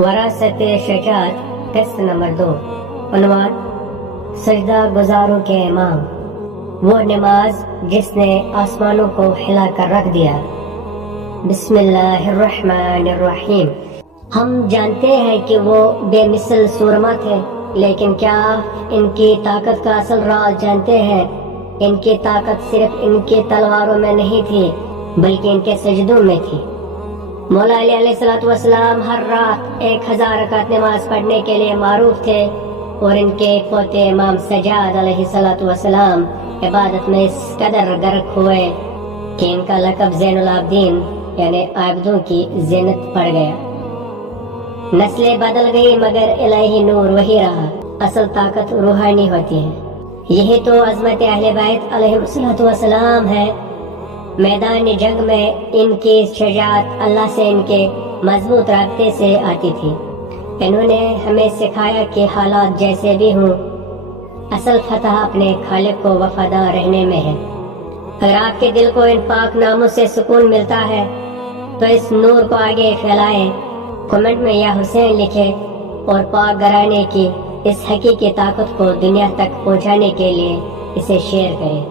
وراثت شجاعت قسط نمبر 2 عنوان سجدہ گزاروں کے امام، وہ نماز جس نے آسمانوں کو ہلا کر رکھ دیا۔ بسم اللہ الرحمن الرحیم۔ ہم جانتے ہیں کہ وہ بے مثل سورما تھے، لیکن کیا ان کی طاقت کا اصل راز جانتے ہیں؟ ان کی طاقت صرف ان کی تلواروں میں نہیں تھی بلکہ ان کے سجدوں میں تھی۔ مولا علی علیہ السلام ہر رات 1000 رکعت نماز پڑھنے کے لیے معروف تھے، اور ان کے پوتے امام سجاد علیہ السلام عبادت میں اس قدر غرق ہوئے کہ ان کا لقب زین العابدین یعنی عابدوں کی زینت پڑ گیا۔ نسلیں بدل گئی مگر الہی نور وہی رہا۔ اصل طاقت روحانی ہوتی ہے۔ یہی تو عظمت اہل بیت علیہ السلام ہے۔ میدان جنگ میں ان کی شجاعت اللہ سے ان کے مضبوط رابطے سے آتی تھی۔ انہوں نے ہمیں سکھایا کہ حالات جیسے بھی ہوں، اصل فتح اپنے خالق کو وفادار رہنے میں ہے۔ اگر آپ کے دل کو ان پاک ناموں سے سکون ملتا ہے تو اس نور کو آگے پھیلائیں، کمنٹ میں یا حسین لکھیں، اور پاک گھرانے کی اس حقیقی طاقت کو دنیا تک پہنچانے کے لیے اسے شیئر کریں۔